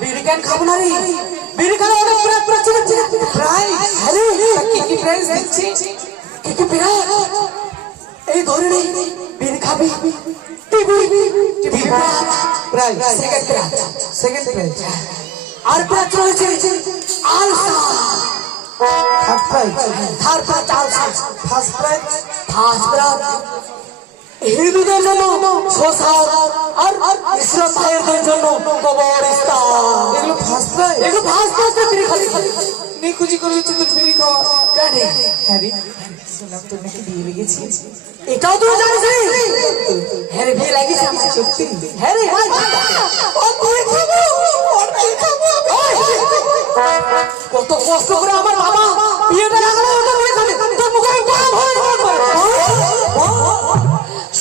বিড়ি কেন খাবো না রে? বিড়ি খাওয়া অনেক প্রাইস আরে কি প্রাইস দিচ্ছি? কি প্রাইস? এই ধরে নে বিড়ি খাবি টিভি প্রাইস সেকেন্ড প্রাইস আর প্রাইস রয়েছে আলসা থার্ড প্রাইস আলসা ফার্স্ট প্রাইস হিন্দুদের জন্য শ্মশান আর ইসলাম ভাইয়ের জন্য কবরস্থান। এগুলো ফার্স্ট প্রাইস বিড়ি খালি নিকুজি করে তুই বিড়ি খাওয়া কেন? হ্যাঁ রে শুনলাম তোর নাকি বিয়ে লেগেছে। এটাও তুই জানিস রে? হ্যাঁ রে বিয়ে লেগেছে আমার সত্যি। হ্যাঁ রে ভাই ও বিয়ে খাবো কত কষ্ট করে আমার বাবা বিয়েটা লাগালো ওটা বিয়ে খাবে তোর মুখে গরম হয়ে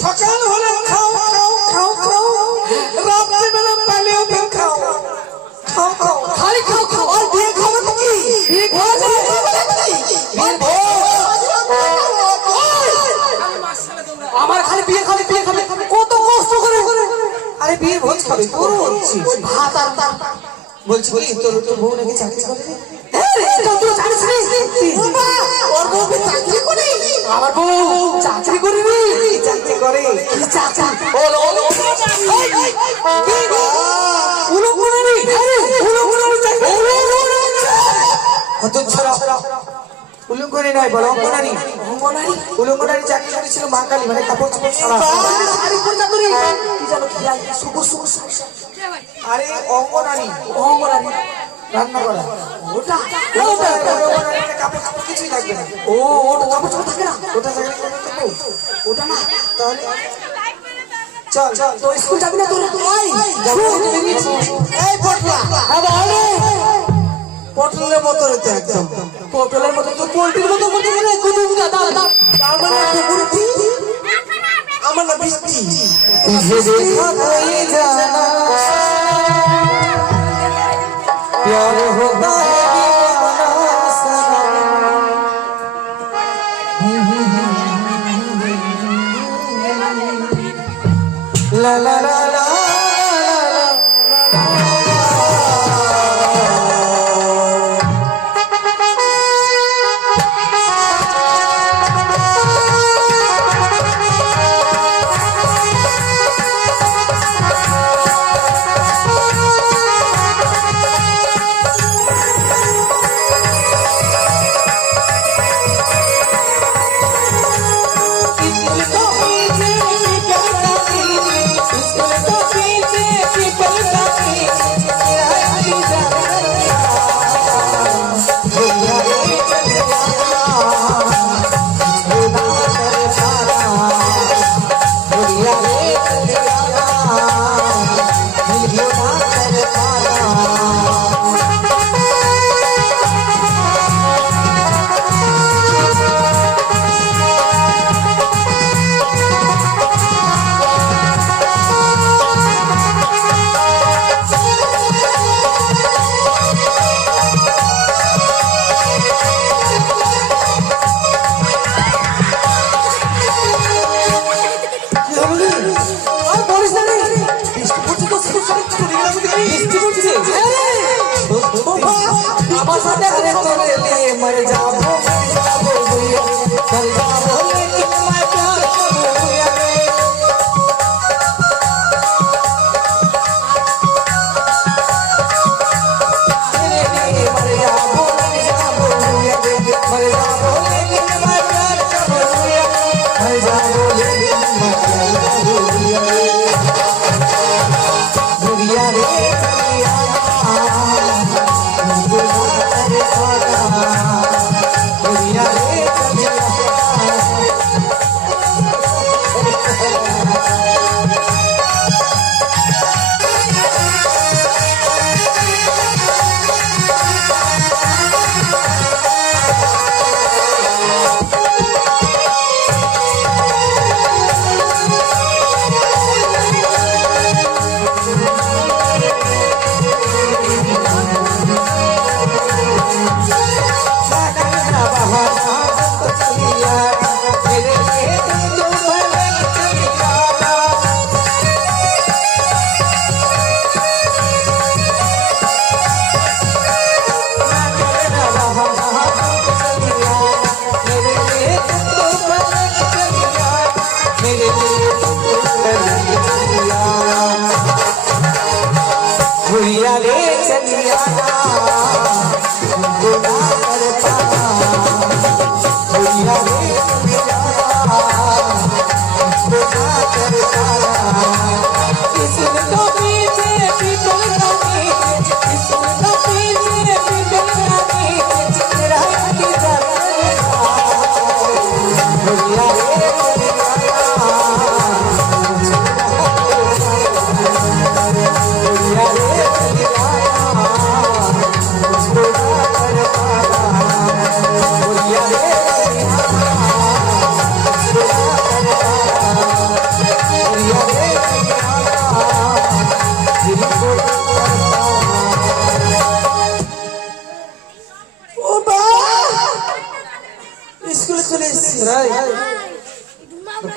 সকাল হলে খাও রাত্রে বেলা পালিয়ে ফের খাও খালি খাও আর বিয়ে খাবো তো কি? বিয়ে খাবো আমার খালি বিয়ে খাবে কত কষ্ট করে। আরে বিয়ে ভোজ খাবে তোর বলছি ভাত আর বলছি কি তোর বউ নাকি চাকরি করে? হ্যাঁ রে এটা তুই জানিস রে? ওর বউ চাকরি করে? আমার বউ চাকরি করেনি। চাকরি করে কি চাকরি? উলুমুনারি কত ছড়া উলুঙ্গনি নয় বড় অঙ্গনারী চাকরি করেছিল মা কালী মানে কাপড় চোপড় ছাড়া। আরে অঙ্গনারী রান্না করা ওটা কাপড় চোপড় কিছুই লাগবে না। ও ওটা কাপড় চোপড় থাকে না ওটা চাকরি করবে তো ওটা না তাহলে চল তো স্কুল যাবি না তোর? এই পটলা পটলের মতো হইতে একদম পটলের মতো তো পোল্ট্রির মতো করতে গেলে দাদা তার মানে কুকুরটি আমার না বৃষ্টি तुझे देखा कोई जाना प्यार होता है दीवाना सनम ला ला ला ला আমার সাথে मर जाबो भैया मर जाबो लेकिन मैं प्यार करूंगा तेरे लिए मर जाबो भैया मर जाबो लेकिन मैं प्यार करूंगा मर जाबो लेकिन मैं प्यार करूंगा दुनिया रे दुनिया भैया रे चलिया तुमको ना कर पाना भैया रे चलिया तुमको ना कर पाना किसन तो पीछे पीपल का नीच किसन तो पीछे पीपल का नीच तेरा की जगह भैया रे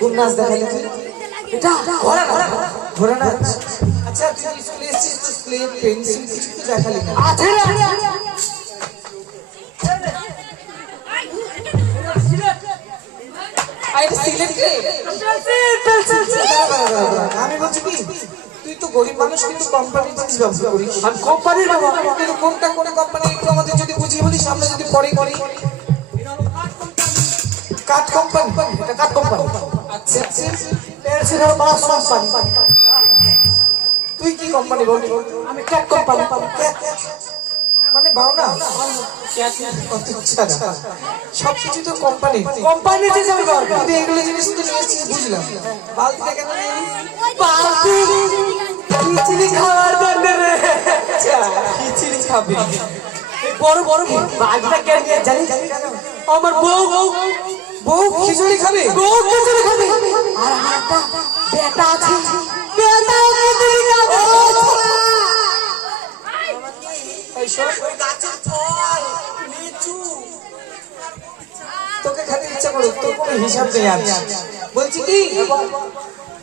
কোন নাচ দেখালে তুই এটা ঘোড়া নাচ ঘোড়া নাচ আচ্ছা তুই স্কুলে এসেছিস তো স্কুলে পেন্সিল কিছু তো দেখালি না আছে আমি বলছি কি তুই তো গরিব মানুষ কিন্তু কোম্পানির জিনিস ব্যবসা করিস আমি কোম্পানির বাবা কিন্তু কোনটা কোন কোম্পানি একটু আমাদের যদি বুঝিয়ে বলিস আমরা যদি পরে করি কাঠ কোম্পানি এটা কাঠ কোম্পানি আচ্ছা পেন্সিল আর বাস কোম্পানি তুই কি কোম্পানি বলবি আমি ক্যাট কোম্পানি মানে বাউনা সব কিছু তো কোম্পানি কোম্পানি যে যাবে কিন্তু এগুলো জিনিস তো নিয়ে এসেছিস বুঝলাম বালতিটা কেন নিয়ে এলি বালতি খিচুড়ি খাওয়ার জন্য রে খিচুড়ি খাবি বড় বড় বালতিটা কেন নিয়ে জানিস আমার বউ খিচুড়ি খাবে বউ খিচুড়ি খাবে আর আমার একটা বেটা আছে বেটাও খিচুড়ি খাবে তোকে খাতে ইচ্ছা করো তোর কোনো হিসাব নেই আজ বলছি কি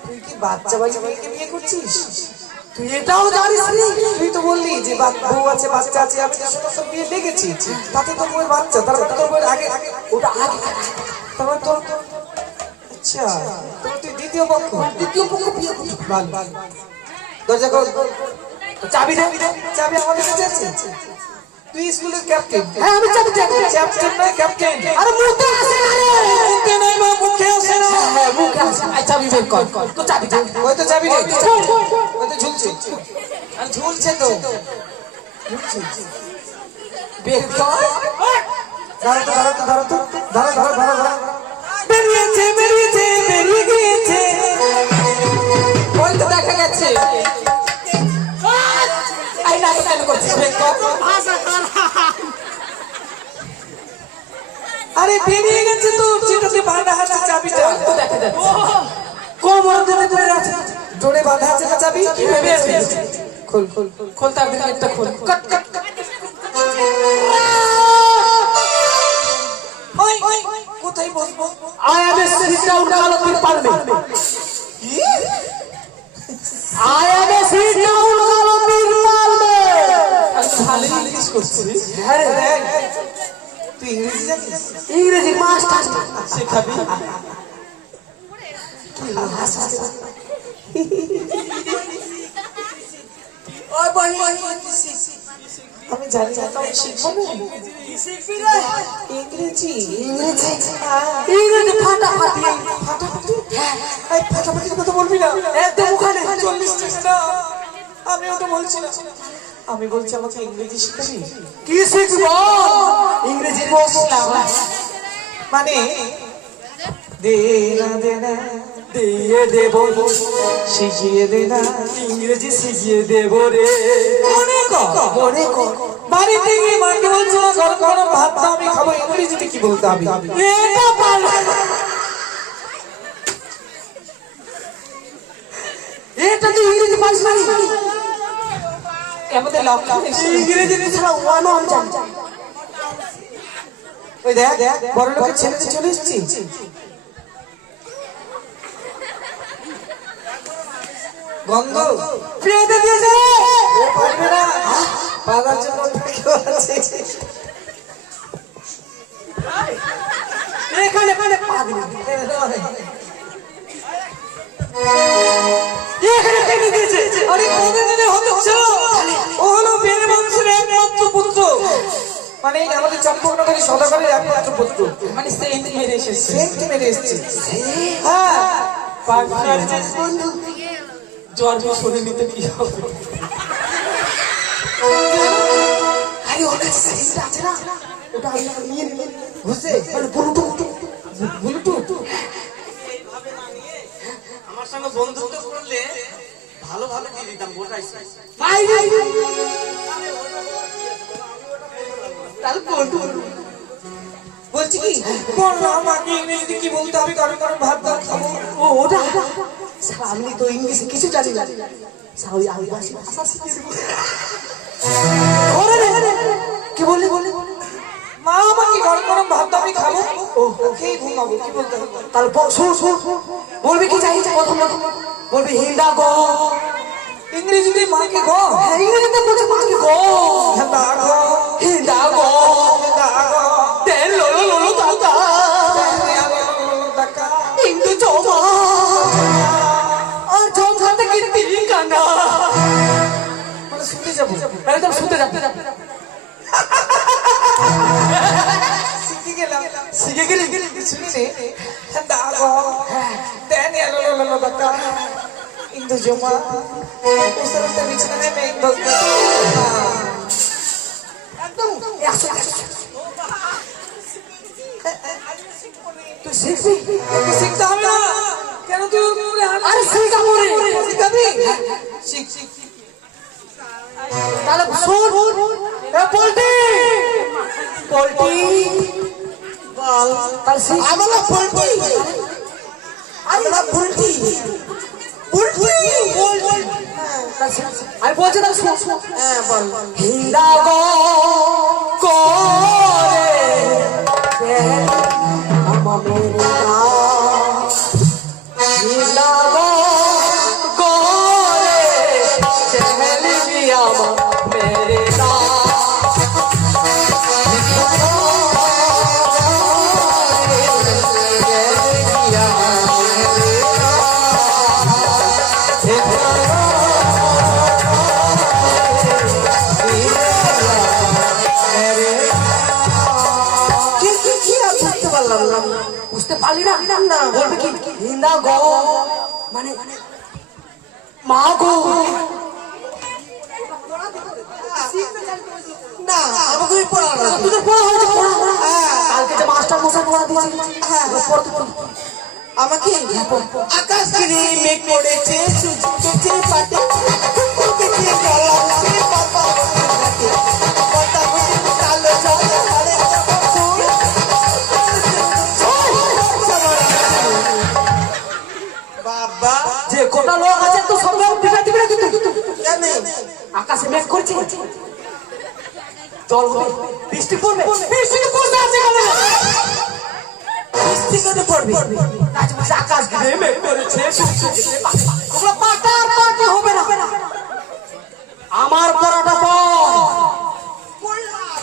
তুই কি বাচ্চা বাচ্চা মেয়েকে বিয়ে করছিস তুই এটাও জানিস নি তুই তো বললি যে বউ আছে বাচ্চা আছে আমি তো সমস্ত বিয়ে দেখেছি তাতে তো বউয়ের বাচ্চা তারপর তোর বউয়ের আগে আগে ওটা আগে তারপর তোর আচ্ছা তোর তুই দ্বিতীয় পক্ষ বিয়ে করছিস ভালো দরজা কর চাবি দে চাবি আমাদের কাছে আছে তুই স্কুলের ক্যাপ্টেন হ্যাঁ আমি চাবি দে ক্যাপ্টেন নয় ক্যাপ্টেন আরে মুখে আসে না রে মুখে নাই মা মুখে আসে না হ্যাঁ মুখে আসে আই চাবি বের কর তো চাবি দে ওই তো চাবি নেই ওই তো ঝুলছে আর ঝুলছে তো বের কর দাঁড়া বেরিয়েছে বেরিয়ে গিয়েছে ওই তো দেখা গেছে আই না তো কেন করছিস বের কর আরে বেরিয়ে গেছে তো যেটাতে বাঁধা আছে চাবিটা তো দেখা যাচ্ছে কোমর ধরে ধরে আছে জোরে বাঁধা আছে না চাবি কিভাবে আসবে খোল খোল তার ভিতরে একটা খোল কাট কাট ওই কোথায় বসবো I am a sit down কালকির পারবে I am a sit down কালকির পারবে আমি ভালো ইংলিশ করছিস হ্যাঁ রে তুই ইংরেজি জানিস ইংরেজি মাস্টার শেখাবি ওই বহি আমি জানি না তো আমি শিখবো না শিখবি রে ইংরেজি ইংরেজি ফাটাফাটি এই ফাটাফাটির কথা বলবি না একদম ওখানে 40 টাকা না আমি ওটা বলছি না আমি বলছি আমাকে ইংরেজি শিখাবি কি শিখব ইংরেজি বলছিলাম মানে দে না দিয়ে দেব শিখিয়ে দে না ইংরেজি শিখিয়ে দেব রে মনে কর বাড়িতে গিয়ে মাকে বলছো গরম গরম ভাত দাও আমি খাবো ইংরেজিতে কি বলতে হবে এটা পারবে এটা তুই ইংরেজি পারিস না আমাদের লক্ষ্য ইংরেজি ছাড়া ওয়ানও আমি জানি ওই দেখ বড় লোকের ছেলেতে চলে এসেছি গন্ধ পেতে দিয়েছে ও পারবে না পারার জন্য কেউ আছে এখানে এখানে পা দিবি এখানে টেনে দিয়েছে আরে কবে দিনে হতে হচ্ছে মানে আমাদের চম্পকনগরী সদাগরের একমাত্র পুত্র, মানে সেন্ট মেরে এসেছে। সেন্ট মেরে এসেছে। হ্যাঁ পার্টনার বন্ধু জ্বর শরীর নিতে কি হবে? আরে ওর কাছে সেন্ট আছে না, ওটা আমি নিয়ে নিয়ে ঘুষে মানে ব্লুটুথ ব্লুটুথ আমার সঙ্গে বন্ধুত্ব করলে ভালো ভালো দিয়ে দিতাম গোটাইছি। ভাই তাহলে বলতো বলছি কি বললো আমাকে ইংরেজিতে কি বলতে হবে, কারণ কারণ ভাত দাও খাবো। ও ওটা সারা আমি তো ইংলিশে কিছু জানি না, সারা ওই আদিবাসী ভাষা শিখে দেবো। ওরে রে কি বললি বললি মা আমাকে গরম গরম ভাত দাও আমি খাবো, ও খেয়ে ঘুমাবো। কি বলতে হবে? তাহলে শোন শোন বলবি কি চাই প্রথম বলবি হিন্দা গো, ইংরেজিতে মাকে গো, ইংরেজিতে বলছে মাকে গো, হিন্দা গো, হিন্দা গো হিন্দা গো, তেল লোলো লোলো দাদা দাকা ইন্দু জমা আর জমা থেকে তিন কানা মানে শুনতে যাবো। একদম শুতে যাবে শিখে গেলাম, শিখে গেলি শুনি নে হিন্দা গো, দেন এলো দাকা ইন্দু জমা উসরতে বিছানায় মে ইন্দু একদম একশো তুই শিখবি শিখতে হবে না কেন? তুই আরে শিখাবো রে শিখাবি? শিখ শিখ। তাহলে শোন এ পোল্ট্রি পোল্ট্রি বল তাহলে শিখ আমরা পোল্ট্রি, আমরা পোল্ট্রি পোল্ট্রি আমি বলছি তাহলে শোন শোন হ্যাঁ বল। হিন্দা গো করে আমাদের হিন্দা গো করে চেহলি বিয়া মেরে না বুঝতে পারলি না? বলবে কি হিন্দা গো মানে মা গো না আমাকে পড়া না। তোদের পড়া হয়েছে পড়া কালকে যে মাস্টার মশাই পড়া দিয়েছে পড়তে আমাকে আকাশ ঘিরে মেঘ পড়েছে, সূর্য উঠেছে পাটে, উঠেছে গলাছে পাতা ঘাটে, পাতা ঘাটে কালো জল ধারে বাবা যে কোটা লোক আছে তো সব লোক পিটা দিবে না কিন্তু কেন আকাশে মেঘ করছে জল হবে বৃষ্টি পড়বে বৃষ্টি তো পড়বে আছে কেন বৃষ্টি করে পড়বে? রাজমাসে আকাশ ঘিরে মেঘ করেছে ওগুলো পাটা আর পাটি হবে না আমার পড়াটা পড়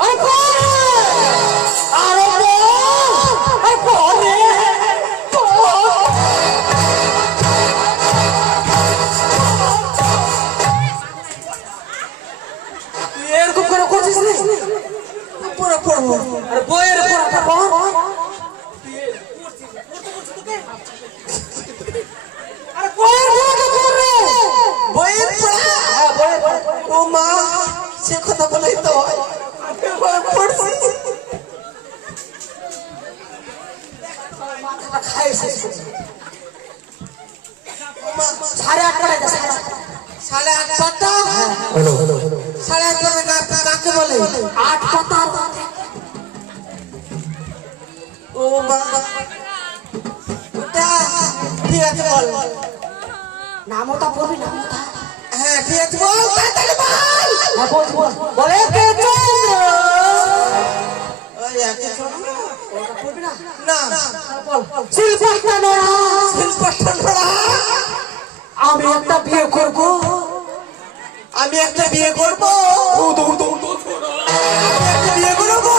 আরে পড় আরে পড় রে তুই এরকম করে করছিস না পড়া পড়বো। আরে বইয়ের পড়াটা পড় আরে বইয়ের পড়াটা পড় রে বইয়ের পড়া? হ্যাঁ বইয়ের পড়া ও মা সে কথা বলেই তো হয়। পড়ছি খায় শেষ করছি ও মা 8:30 সাড়ে আট পাতা, সাড়ে আট পাতা কাকে বলে? 8 পাতা ও মা ওটা ঠিক আছে বল। নামটা পড়বি নামটা হ্যাঁ ঠিক আছে বল, তাড়াতাড়ি বল। হ্যাঁ বল বলে কে চন্দ্র ওই একে শোনো না। ওটা পড়বি না না বল শিল্পটা নড়া শিল্পটা নড়া। আমি একটা বিয়ে করব আমি একটা বিয়ে করবো, আমি একটা বিয়ে করবো।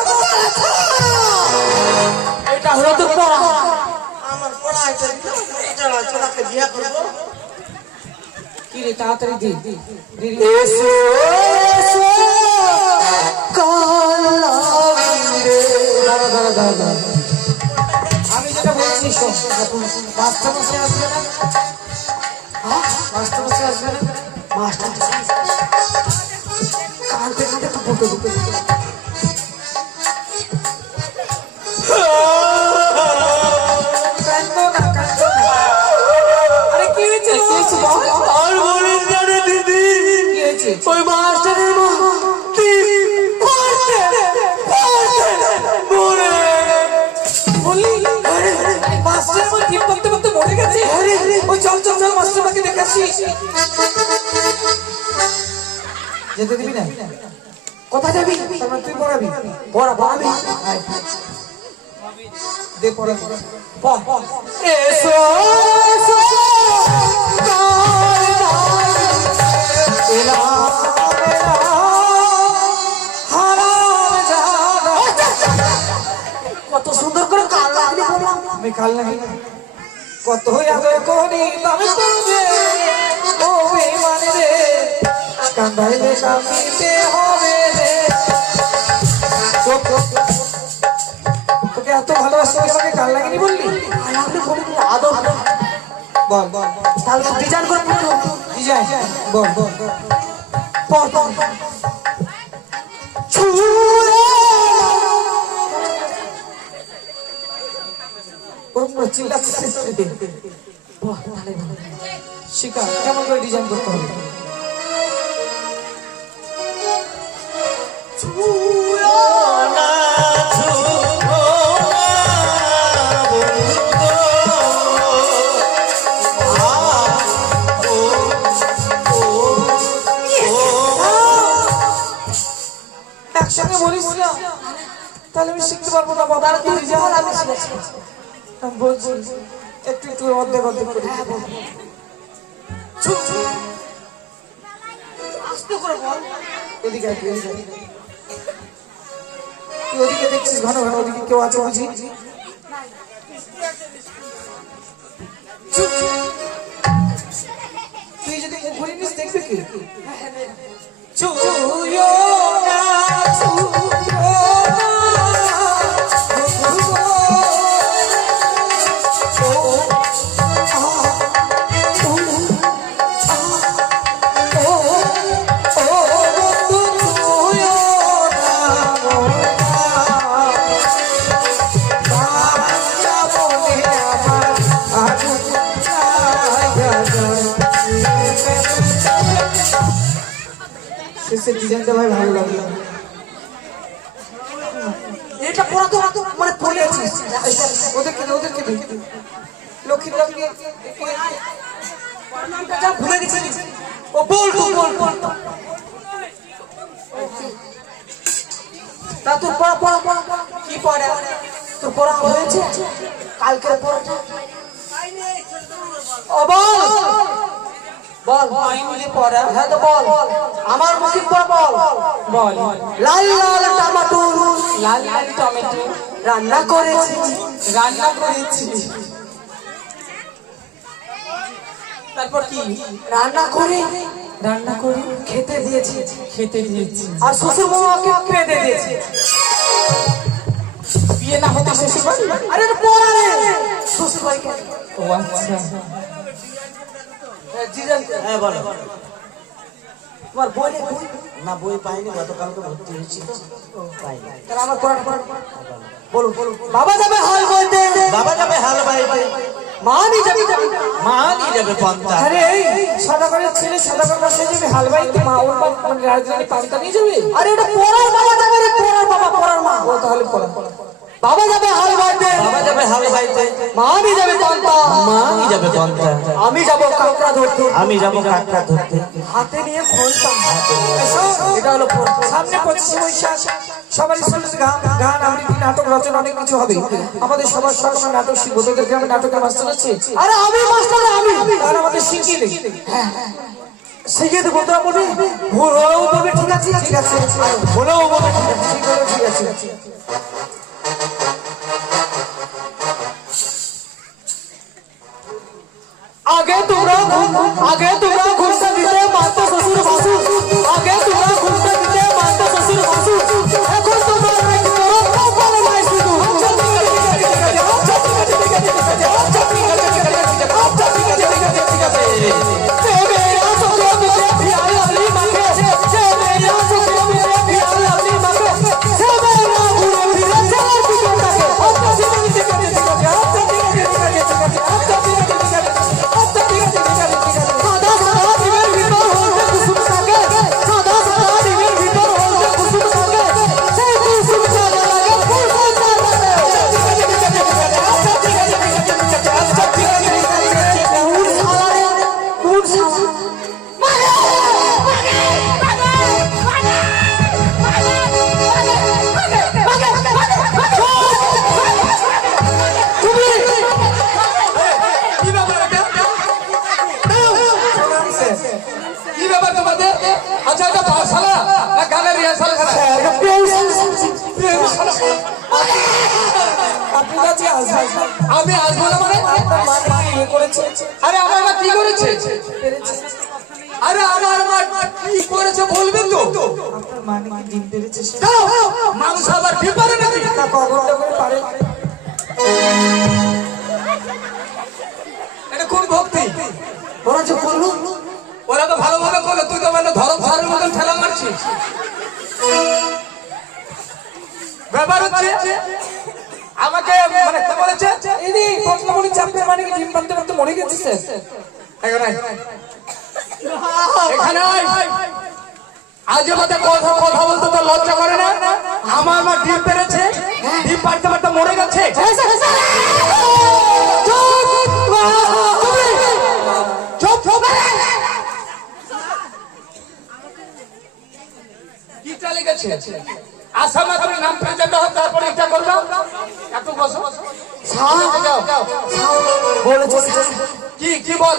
এটা হলো তোর পড়া আমার পড়া এটা চড়া চড়াকে বিয়ে করবো। কি রে তাড়াতাড়ি দি এসো এসো কালা ফুটো ফুটো কান্দো না, কান্দো না। আরে কি হয়েছে? কি হয়েছে বল? আর বলিস না রে দিদি, কি হয়েছে? ওই মাস্টারের মা বললি? মাস্টার আমার টিপ করতে করতে মরে গেছে। ওই চল চল চল মাস্টার মাকে দেখে আসি। যেতে দিবি না? কোথায় যাবি? তারপর তুই পড়াবি। পড়া পড়াবি? দে পড়া পড়া। পড়। এসো এসো কত সুন্দর করে কাল লাগলি বললাম। আমি কাল নাকি কত আদর করি তবে তবে ও বেমানে রে কান্দাইলে কাঁদিতে হবে রে। তোকে এত ভালোবাসি আমাকে কাল লাগেনি বললি? কাল লাগলি বলি কি আদর বল বল তাহলে ডিজাইন করে পড়তে হবে। ডিজাইন বল বল পড় পড় ছুঁড়ে ওরকম চিল্লাচ্ছিস বাহ তাহলে ভালো। শিখা কেমন করে ডিজাইন করতে হবে? একসঙ্গে বলিস না তাহলে আমি শিখতে পারবো না বাবা। তুই বল আমি শিখেছি। আমি বলছি একটু একটু অর্ধেক অর্ধেক করে। হ্যাঁ বল আস্তে করে বল। এদিকে আয়, এদিকে আয়। তুই ওদিকে দেখছিস ঘন ঘন, ওদিকে কেউ আছে বুঝি? তুই যদি মুখ ঘুরিয়ে নিস দেখবি কি? ছুঁয়ো না, ছুঁয়ো না, শেষের ডিজাইনটা ভাই ভালো লাগলো। এটা পড়া তো মানে পড়ে আছিস। ওদেরকে দে, ওদেরকে দে। লক্ষ্মীর লক্ষ্মী নামটা যা ভুলে গেছিস। ও বল তুই বল বল। তা তোর পড়া পড়া পড়া কি পড়া? তোর পড়া হয়েছে কালকের পড়াটা? ও বল বল আইনি পড়া। হ্যাঁ তো বল আমার মুখে পড়া বল। বল। লাল লাল টমেটো লাল লাল টমেটো রান্না করেছি। রান্না করেছি। তারপর কি? রান্না করে রান্না করে খেতে দিয়েছি খেতে দিয়েছি। আর শ্বশুর মামাকে পেতে দিয়েছি। বিয়ে না হতে শ্বশুর বাড়ি? আরে এটা পড়া রে শ্বশুর ভাইকে। ও আচ্ছা। জিজান হ্যাঁ বলো। তোমার বই নেই বই? না বই পাইনি, গতকালকে ভর্তি হয়েছি তো পাইনি। তাহলে আমার পড়াটা পড়া বলুন বলুন। বাবা যাবে হাল বইতে, বাবা যাবে হাল বাইতে, মা নিয়ে যাবে মা নিয়ে যাবে পন্থা। আরে এই সদাগরের ছেলে সদাগর বসে যাবে হাল বাইতে, মা ওর বাপ মানে রাজধানী পান্তা নিয়ে যাবে? আরে এটা পড়ার বাবা যাবে রে, পড়ার বাবা পড়ার মা। ও তাহলে পড়া। বাবা যাবে হাল বইতে, বাবা যাবে হাল বাইতে, মা নিয়ে যাবে পান্তা, মা নিয়ে যাবে পন্থা। আমি যাব কাঁকড়া ধরতে, আমি যাবো কাঁকড়া ধরতে। হাতে নিয়ে খোলতা। এসো, এটা হলো পড়া। সামনে 25শে বৈশাখ সবার স্কুলে গান আবৃত্তি নাটক রচনা অনেক কিছু হবে। আমাদের সবার সব আমরা নাটক শিখবো। তোদের গ্রামে নাটকের মাস্টার আছে? আরে আমি মাস্টার আমি। তাহলে আমাদের শিখিয়ে দে। শিখিয়ে দেবো, তোরা বলবি ভুল হলেও বলবি ঠিক আছে ঠিক আছে, হলেও বলবি ঠিক আছে। ঠিক হলো, ঠিক আছে। আগে তোমরা ঘুরতে দিতে মানতো শ্বশুর ভাসু, আগে তোমরা ঘুরতে দিতে মানতো শ্বশুর ভাসু, এখন তোমরা নাকি করো কপালে নাই শুধু। যে মেয়েরা চোখে মুখে ভিয়াল লালি মাখে, যে মেয়েরা চোখে মুখে ভিয়াল কাছে আসবে। আমি আসবো না মানে? আপনার মা বিয়ে করেছে, আরে আমার মা কি করেছে? পেরেছে। আরে আমার মা কি করেছে বলবেন তো? আপনার মা নাকি ডিম পেরেছে সে। দাও, মানুষ আবার কি পারে নাকি? তা কবরটা করে পারে। এটা কোন ভক্তি? ওরা যে করলো, ওরা তো ভালোভাবে করলো, তুই তো মানে ধরম সারের মতন ঠেলা মারছিস। ব্যাপার হচ্ছে আমাকে মানে কি বলেছে? এই যে পটলামণি চাপের মানে কি ডিম পারতে পারতে মরে গেছে স্যার। এখানে আয়। আজে বাজে কথা বলতে তো লজ্জা করে না? আমার মা ডিম পেরেছে, ডিম পারতে পারতে মরে গেছে। কি চালে গেছে? আশা মাত্র নাম প্রেজেন্ট হোক, তারপরে এটা করবো। এত বসো, বলেছে কি বল?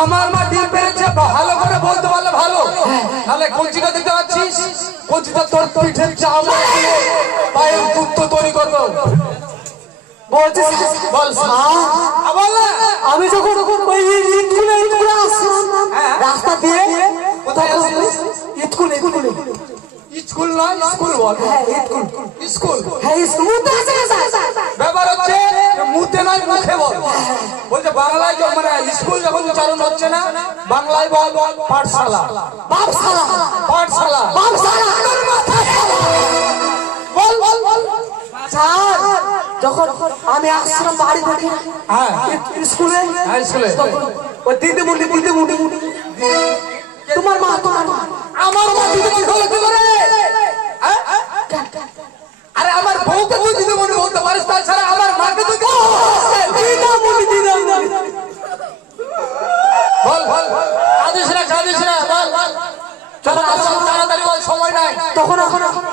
আমার মা ডিম পেরেছে, ভালো করে বলতে পারলে ভালো। তাহলে কঞ্চিটা দিতে পারছিস? কঞ্চিটা তোর পিঠের চামড়া দিয়ে পায়ের দুধ তৈরি করবো। বলছে বল বল না। আমি যখন ওই ইটকুলে আসলাম রাস্তা দিয়ে, কোথায় আসছিস? ইটকুলে স্কুল নয়, স্কুল বল। হ্যাঁ ইটকুল, স্কুল। হ্যাঁ স্কুল ব্যাপার হচ্ছে মুখে নয় মুখে বল। বলছে বাংলায় মানে স্কুল যখন উচ্চারণ হচ্ছে না, বাংলায় বল পাঠশালা। বাপশালা পাঠশালা বাপশালা বল বল বল। স্যার যখন আমি আসছিলাম বাড়ি থেকে হ্যাঁ স্কুলে, স্কুলে তখন ওই দিদিমুনি তোমার মা আমার মা দিদি কি হলো কি করে? হ্যাঁ? আরে আমার বউকে তুই দিদি মনে বলতে পারিস, তাছাড়া আমার মাকে তুই বল বল বল। কাঁদিস না বল বল। চলো তাড়াতাড়ি বল, সময় নাই। তখন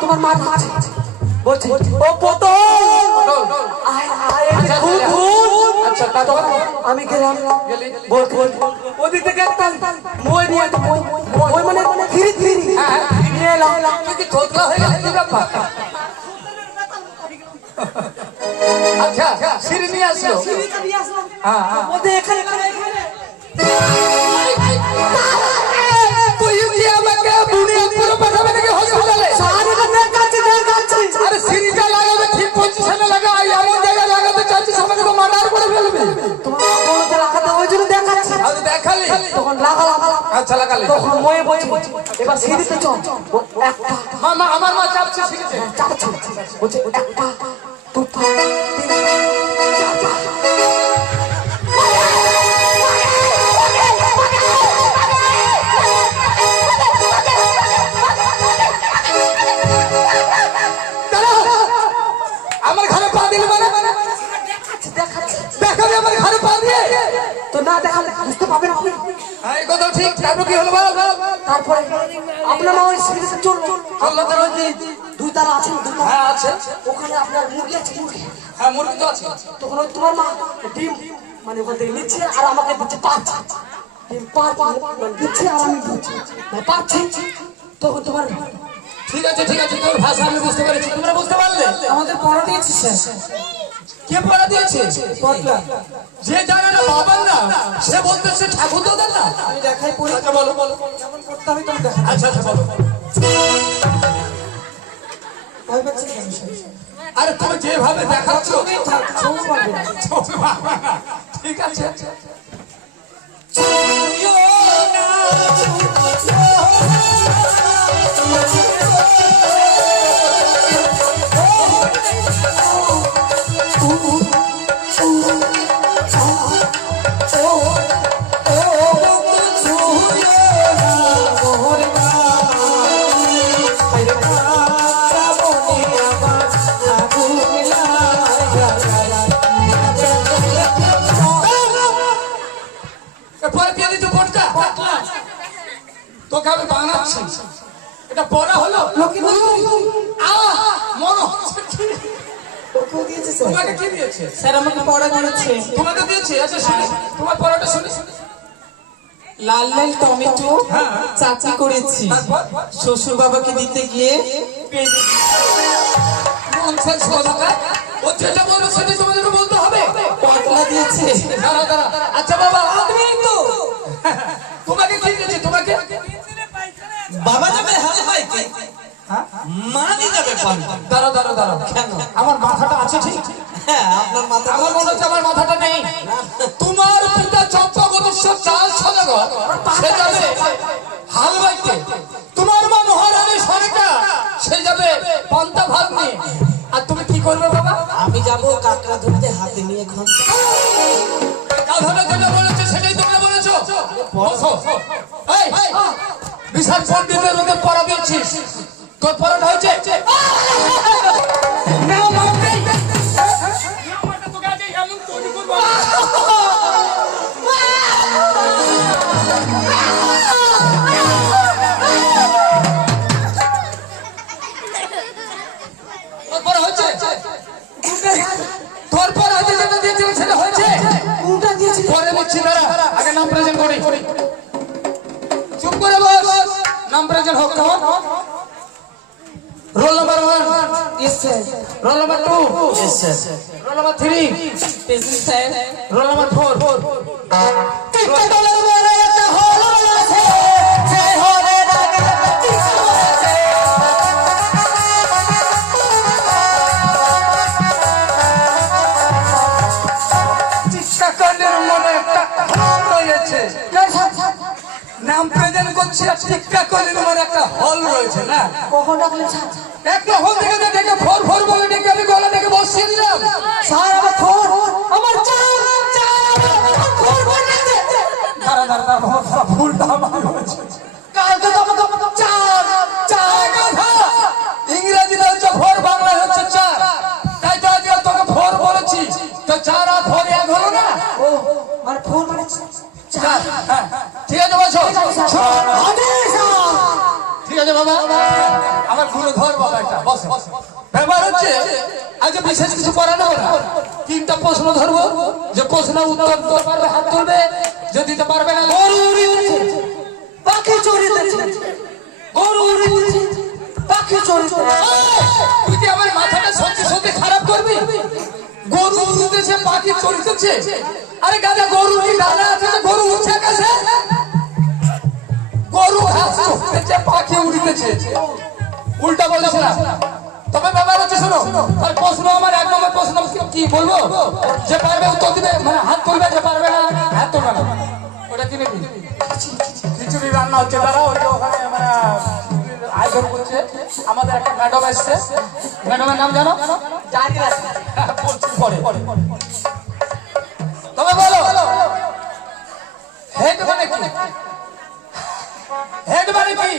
তোমার মা বলছে ও পতন আচ্ছা তারপর আমি গেলাম বলতে ওদিক থেকে একটা মই নিয়ে মই মানে ধীরে নিয়ে এলাম। তুই কি থোতলা হয়ে গেলে কি ব্যাপার? আচ্ছা সিঁড়ি নিয়ে আসলো। হ্যাঁ হ্যাঁ। বলতে এখানে তুই কি আমাকে বুনিয়াদপুরে পাঠাবে নাকি হসপিটালে? দেখাচ্ছি আরে সিঁড়িটা লাগাবে ঠিক পজিশনে লাগা, এমন জায়গায় লাগাতে চাচ্ছিস আমাকে তো মার্ডার করে ফেলবে। তোমার বলতে লাগাতে ওই জন্য দেখাচ্ছি। আজ দেখালি? তখন লাগালাম, আচ্ছা লাগালি। তখন ময়ে বলছে এবার সিঁড়িতে চল। একটা মামা আমার মা চাপছে সিঁড়িতে। চাপছে, বলছে একটা দুটো তিনটা চারটা। আমার ঘরে পা দিলে মানে দেখাবে আমার ঘরে পা দিয়ে? তো না দেখালে বুঝতে পারবে না। এই কথা ঠিক। তারপর কি হলো বল? তারপরে আপনার মা ওই সিঁড়িতে চললো, চললো তো ওই দুই তালা আছে, হ্যাঁ আছে। ওখানে আপনার মুরগি আছে, মুরগি। হ্যাঁ মুরগি তো আছে। তখন ওই তোমার মা ডিম মানে ওখান থেকে নিচ্ছে আর আমাকে দিচ্ছে পাচ্ছে। ডিম দিচ্ছে আর আমি দিচ্ছি পাচ্ছি। তখন তোমার ঠিক আছে তোর ভাষা আমি বুঝতে পেরেছি। তোমরা বুঝতে পারলে? আমাদের পড়া দিয়েছে স্যার। কে পড়া দিয়েছে? পটলা যে জানে না বাবার না সে বলতেছে ঠাকুর দাদা না। আমি দেখাই পড়ি। আচ্ছা বলো কেমন করতে হবে তুমি দেখা। আচ্ছা বলো। ভয় পাচ্ছি কেন স্যার? আরে তুমি যেভাবে দেখাচ্ছ ছবি পাবে না। ঠিক আছে। তোকে আমি বানাচ্ছি, এটা পড়া হলো। মনে হচ্ছে তোমাকে কি দিয়েছে? স্যার আমাকে পড়া দিয়েছে। তোমাকে দিয়েছে? আচ্ছা শুনি তোমার পড়াটা শুনি। লাল লাল টমেটো চাচি করেছি, শ্বশুর বাবাকে দিতে গিয়ে ননসেন্স কথাটা। ও যেটা বলবে সেটাই তোমাদেরকে বলতে হবে। পটলা দিয়েছে। দাঁড়া দাঁড়া। আচ্ছা বাবা তুমি তো তোমাকে কি দিয়েছে তোমাকে? বাবা যাবে হাল ভাইকে, মানি যাবে পান্তা। দাঁড়া দাঁড়া দাঁড়া। কেন? আমার মাথাটা আছে ঠিক? হ্যাঁ, আপনার মাথা আমার মনে হচ্ছে আমার মাথাটা নেই। তোমার পিতা চম্পাবতীশ্বর চাল সদাগর সে যাবে হাল বাইতে, তোমার মা মহারানী সরেকা সে যাবে পান্তা ভাত নিয়ে, আর তুমি কি করবে বাবা? আমি যাব কাকড়া ধরতে হাতে নিয়ে খান। গাধাটা যেটা বলেছে সেটাই তোমরা বলেছো। বসো। এই বিশাল পণ্ডিতের মধ্যে পড়া দিয়েছিস, তোর পড়াটা হয়েছে? না মাম নেই। আগে নাম প্রেজেন্ট করি। চুপ করে বস। নাম প্রেজেন্ট হোক। কেমন? Roll number 1, yes sir. Roll number 2, yes sir. Roll number 3, present sir. Roll number 4। নাম প্রেজেন্ট করছি আর টিক্কা কলির মনে একটা হল রয়েছে না? কখন ডাকলেন স্যার? একটা হল থেকে ডেকে ফোর ফোর বলে ডেকে আমি গলা থেকে বসিয়ে দিলাম। স্যার আমার ফোন, আমার চার ফোন ফোন আছে। দাঁড়া দাঁড়া দাঁড়া, ভুলটা আমার হয়েছে। কালকে তো আমাকে চার চার কথা ইংরেজিতে হচ্ছে ফোর, বাংলায় হচ্ছে চার, তাই তো আজকে তোকে ফোর বলেছি। তো চার আর ফোর এক হলো না? ও মানে ফোন মানে চার। হ্যাঁ, ঠিক আছে বসো। ঠিক আছে বাবা, আমার গুলো ধর বাবা একটা। বস। ব্যাপার হচ্ছে আজ বিশেষ কিছু পড়ানো না, 3টা প্রশ্ন ধরবো। যে প্রশ্ন উত্তর দিতে পারবে হাত তুলবে, যদি দিতে পারবে না পাখি চুরি গরু উড়িয়েছে, পাখি চুরি। তুই কি আমার মাথাটা সত্যি সত্যি খারাপ করবি? গরু উড়িতেছে, পাখি চড়িতেছে। আরে গাধা, গরু কি ডানা আছে যে গরু উঠছে কাছে? গরু ঘাস চড়িতেছে, পাখি উড়িতেছে, উল্টা বলিস না। তবে ব্যাপার হচ্ছে শোনো, আর প্রশ্ন আমার 1 নম্বর প্রশ্ন কি বলবো? যে পারবে উত্তর দিবে, মানে হাত তুলবে, যে পারবে না হাত তুলবে না। ওটা কিনে দিন। খিচুড়ি রান্না হচ্ছে, দাঁড়া ওই যে ওখানে মানে আয়োজন করছে। আমাদের একটা ম্যাডাম এসছে, ম্যাডামের নাম জানো? জানি না বলছি পরে। তবে বলো হেড মানে কি? হেড মানে কি?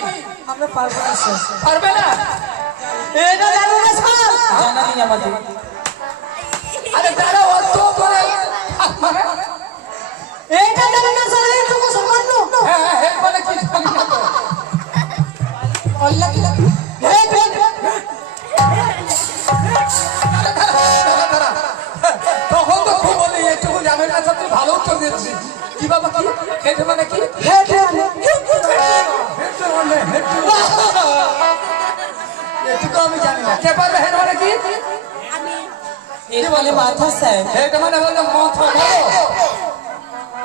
আমরা পারবো না স্যার। পারবে না? এটা জানো না স্যার? জানা নেই আমাদের। আরে তারা অত করে মানে এটা জানো না স্যার? এইটুকু সামান্য। হ্যাঁ, হেড মানে কি জানি না তো। আল্লাহ কি হেড হেড দাঁড়া। তখন তো খুব বলি একটু জানো না, তুই ভালো উত্তর দিচ্ছি। কি বাবা কি হেড মানে কি? হেড এটুকু আমি জানি না। কে পারবে হেড মানে কি? এর বলে মাথা স্যার। হেড মানে বলতে মাথা। বলো।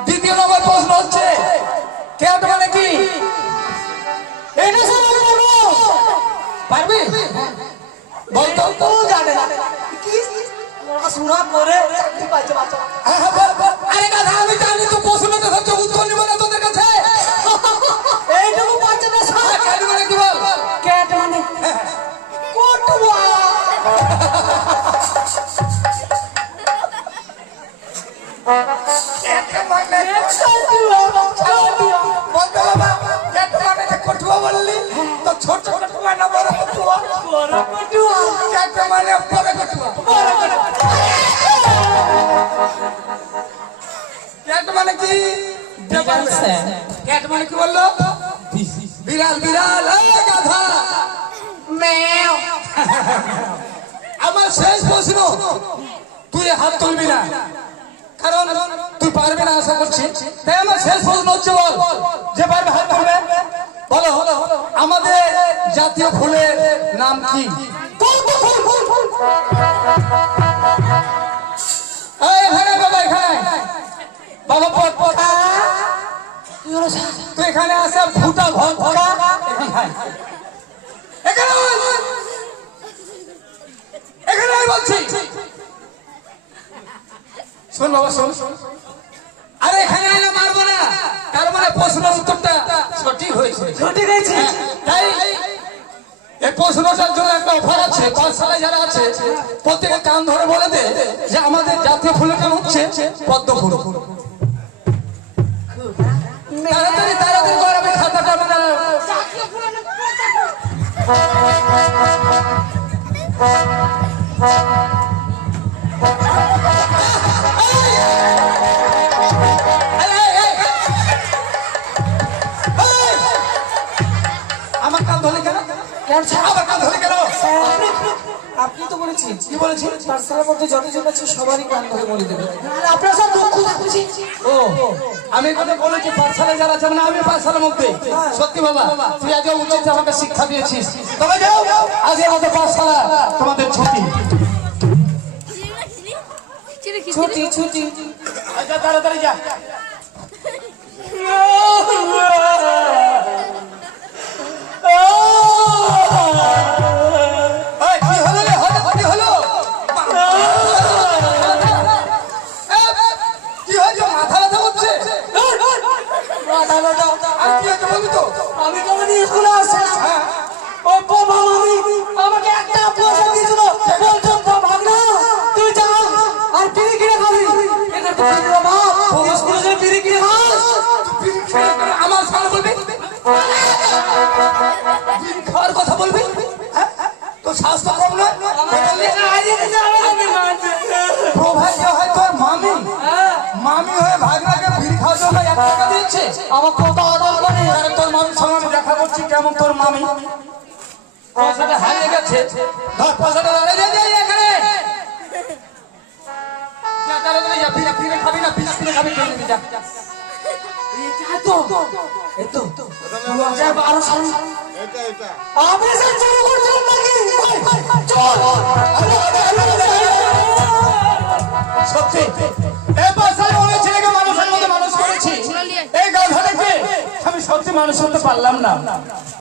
2য় নম্বর প্রশ্ন হচ্ছে ক্যাট মানে কি? এটা স্যার আমি বলবো। পারবি? বলতো তো জানে না কি ওরা শোনা করে চাকরি পাচ্ছে বাচ্চা। হ্যাঁ, বল, বল। আরে গাধা, আমি জানি তো প্রশ্নটা হচ্ছে, উত্তর নিব না তোদের কাছে। এইটুকু পাচ্ছে না স্যার। ক্যাট মানে কি বল? ক্যাট মানে কোটুয়া। বলতো বাবা, ক্যাট মানে যে কঠুয়া বললি, তো ছোট কঠুয়া না বড় কঠুয়া? ক্যাট মানে বড় কঠুয়া। ক্যাট মানে কি? বিড়াল স্যার। ক্যাট মানে কি বললো? বিড়াল। বিড়াল। এই গাধা, ম্যাও। আমার শেষ প্রশ্ন, তুই হাত তুলবি না, কারণ তুই পারবি না আশা করছি। তাই আমার শেষ প্রশ্ন হচ্ছে, বল যে পারবে হাত তুলবে। বলো আমাদের জাতীয় ফুলের নাম কি? এই এখানে বাবা, এখানে বাবা পটকা, তুই এখানে আসে ফুটা ভটকা এখানে এখানে বলছি, শোন বাবা শোন। আরে এখানে আইলে মারবো না, তার মানে প্রশ্নের উত্তরটা সঠিক হয়েছে। সঠিক হয়েছে। তাই এই প্রশ্নটার জন্য একটা অফার আছে, পাঠশালায় যারা আছে প্রত্যেকে কান ধরে বলে দে যে আমাদের জাতীয় ফুলের নাম হচ্ছে পদ্ম ফুল। তাড়াতাড়ি তাড়াতাড়ি করে আমি খাতাটা মানে আমার কান ধরে কেন? আমার কান ধরে কেন? আপনি তো বলেছেন কি বলেছি? পার্সেলের মধ্যে যতজন আছে সবারই কান ধরে বলে দেবে। আপনার সব দুঃখ দেখছি। ও আমি কথা বলেছি পাঠশালায় যারা আছে, মানে আমি পাঠশালার মধ্যে। সত্যি বাবা তুই আগে উচিত আমাকে শিক্ষা দিয়েছিস। তবে যাও আজ আমাদের পাঠশালা তোমাদের ছুটি। ছুটি ছুটি। আচ্ছা তাড়াতাড়ি যা। এই, কি হলো রে? কি হলো? কি হয়েছে? মাথা ব্যথা হচ্ছে? আর কি হয়েছে বলবি তো? আমি যখন স্কুলে আসছিলাম হ্যাঁ। ওই বাবা মামি আমাকে একটা পয়সা দিয়েছিল, বলছো ভাগনা তুই যা আর বিড়ি কিনে খাবি। এটা তো বিড়ি বাপ, স্কুলে যে বিড়ি কিনে খাস। আমার সামনে বলবি? বিড়ি খাওয়ার কথা বলবি? হ্যাঁ? তোর স্বাস্থ্য কম নয়? প্রভাগ্য হয় তোর মামি, মামি হয়ে ভাগনাকে বিড়ি খাওয়ার জন্য 1 টাকা দিচ্ছে। আমার কত আদর করে। আরে তোর মামির সঙ্গে আমি দেখা করছি, কেমন তোর মামি? পয়সাটা হারিয়ে গেছে। ধর পয়সাটা ধরে দে এখানে। যা তাড়াতাড়ি যা, বিড়ি কিনে খাবি না, বিড়ি কিনে খাবি, খেয়ে নিবি যা। এতো 2012 সালে আমি সব শুরু করছিলাম নাকি? চল সত্যি এই পাশায় অনেক ছেলেকে মানুষের মধ্যে মানুষ করেছি, এই গাধাটাকে আমি সত্যি মানুষ হতে পারলাম না।